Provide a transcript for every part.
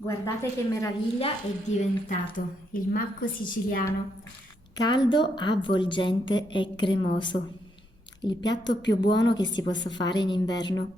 Guardate che meraviglia è diventato il macco siciliano, caldo, avvolgente e cremoso, il piatto più buono che si possa fare in inverno.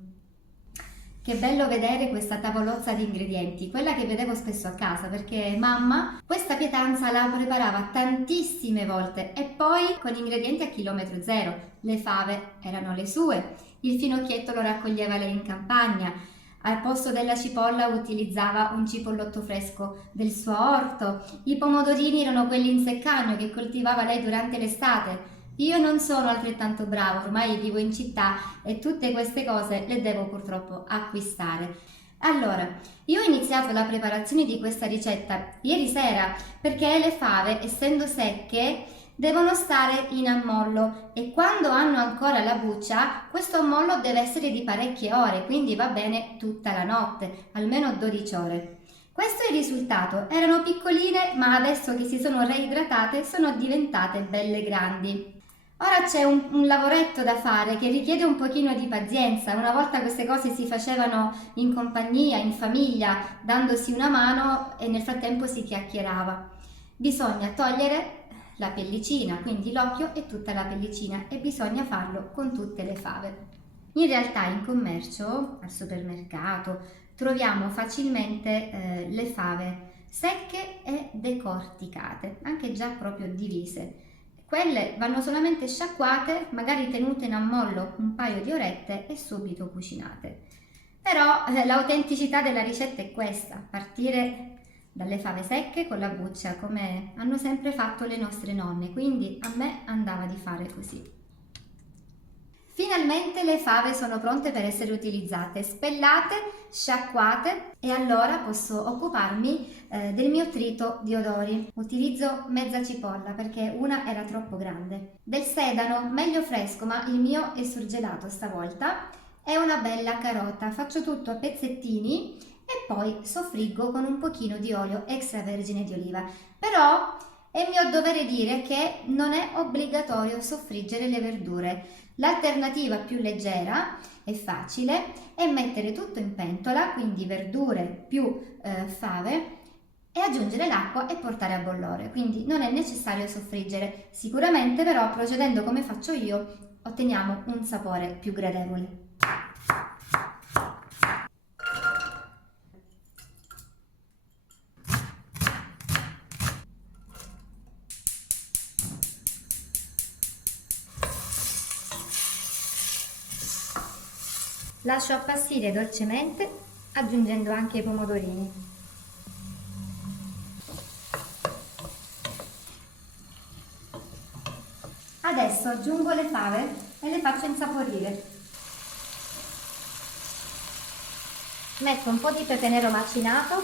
Che bello vedere questa tavolozza di ingredienti, quella che vedevo spesso a casa, perché mamma questa pietanza la preparava tantissime volte e poi con ingredienti a chilometro zero. Le fave erano le sue, il finocchietto lo raccoglieva lei in campagna, al posto della cipolla utilizzava un cipollotto fresco del suo orto, i pomodorini erano quelli in secagno che coltivava lei durante l'estate. Io non sono altrettanto brava, ormai vivo in città e tutte queste cose le devo purtroppo acquistare. Allora, io ho iniziato la preparazione di questa ricetta ieri sera perché le fave, essendo secche, devono stare in ammollo e quando hanno ancora la buccia, questo ammollo deve essere di parecchie ore, quindi va bene tutta la notte, almeno 12 ore. Questo è il risultato, erano piccoline ma adesso che si sono reidratate sono diventate belle grandi. Ora c'è un lavoretto da fare che richiede un pochino di pazienza. Una volta queste cose si facevano in compagnia, in famiglia, dandosi una mano e nel frattempo si chiacchierava. Bisogna togliere la pellicina, quindi l'occhio e tutta la pellicina e bisogna farlo con tutte le fave. In realtà in commercio, al supermercato, troviamo facilmente le fave secche e decorticate, anche già proprio divise. Quelle vanno solamente sciacquate, magari tenute in ammollo un paio di orette e subito cucinate. Però l'autenticità della ricetta è questa, partire dalle fave secche con la buccia, come hanno sempre fatto le nostre nonne, quindi a me andava di fare così. Finalmente le fave sono pronte per essere utilizzate, spellate, sciacquate e allora posso occuparmi del mio trito di odori. Utilizzo mezza cipolla perché una era troppo grande. Del sedano, meglio fresco, ma il mio è surgelato stavolta. E una bella carota. Faccio tutto a pezzettini e poi soffriggo con un pochino di olio extravergine di oliva. Però è mio dovere dire che non è obbligatorio soffriggere le verdure. L'alternativa più leggera e facile è mettere tutto in pentola, quindi verdure più fave, e aggiungere l'acqua e portare a bollore. Quindi non è necessario soffriggere. Sicuramente però procedendo come faccio io otteniamo un sapore più gradevole. Lascio appassire dolcemente aggiungendo anche i pomodorini. Adesso aggiungo le fave e le faccio insaporire. Metto un po' di pepe nero macinato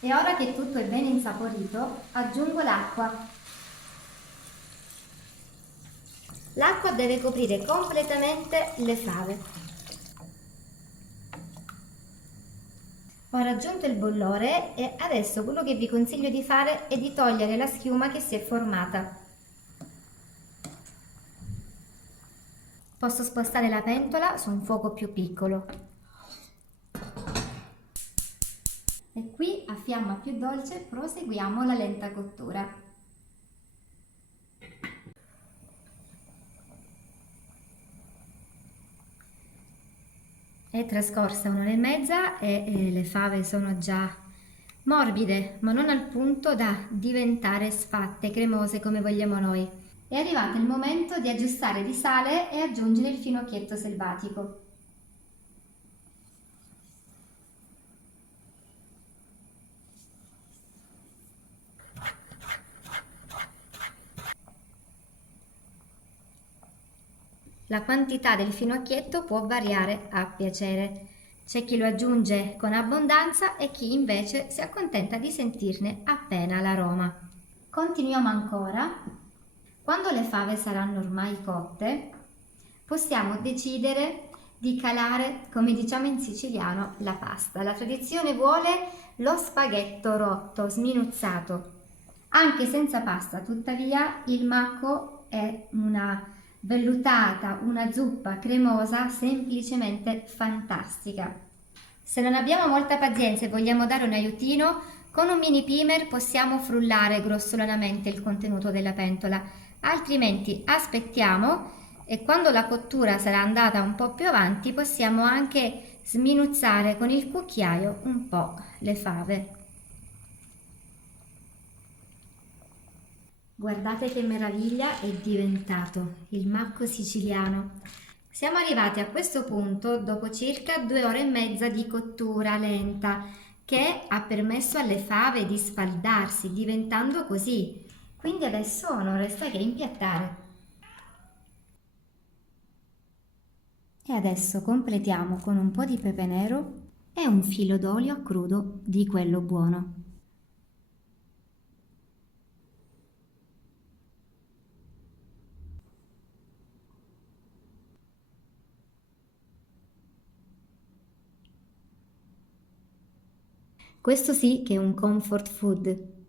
e ora che tutto è ben insaporito aggiungo l'acqua. L'acqua deve coprire completamente le fave. Ho raggiunto il bollore e adesso quello che vi consiglio di fare è di togliere la schiuma che si è formata. Posso spostare la pentola su un fuoco più piccolo. E qui a fiamma più dolce proseguiamo la lenta cottura. È trascorsa un'ora e mezza e le fave sono già morbide, ma non al punto da diventare sfatte, cremose come vogliamo noi. È arrivato il momento di aggiustare di sale e aggiungere il finocchietto selvatico. La quantità del finocchietto può variare a piacere. C'è chi lo aggiunge con abbondanza e chi invece si accontenta di sentirne appena l'aroma. Continuiamo ancora. Quando le fave saranno ormai cotte, possiamo decidere di calare, come diciamo in siciliano, la pasta. La tradizione vuole lo spaghetto rotto, sminuzzato. Anche senza pasta, tuttavia, il macco è una vellutata, una zuppa cremosa semplicemente fantastica. Se non abbiamo molta pazienza e vogliamo dare un aiutino, con un mini primer possiamo frullare grossolanamente il contenuto della pentola, altrimenti aspettiamo e quando la cottura sarà andata un po' più avanti possiamo anche sminuzzare con il cucchiaio un po' le fave. Guardate che meraviglia è diventato il macco siciliano. Siamo arrivati a questo punto dopo circa 2 ore e mezza di cottura lenta che ha permesso alle fave di sfaldarsi diventando così. Quindi adesso non resta che impiattare. E adesso completiamo con un po' di pepe nero e un filo d'olio a crudo di quello buono. Questo sì che è un comfort food.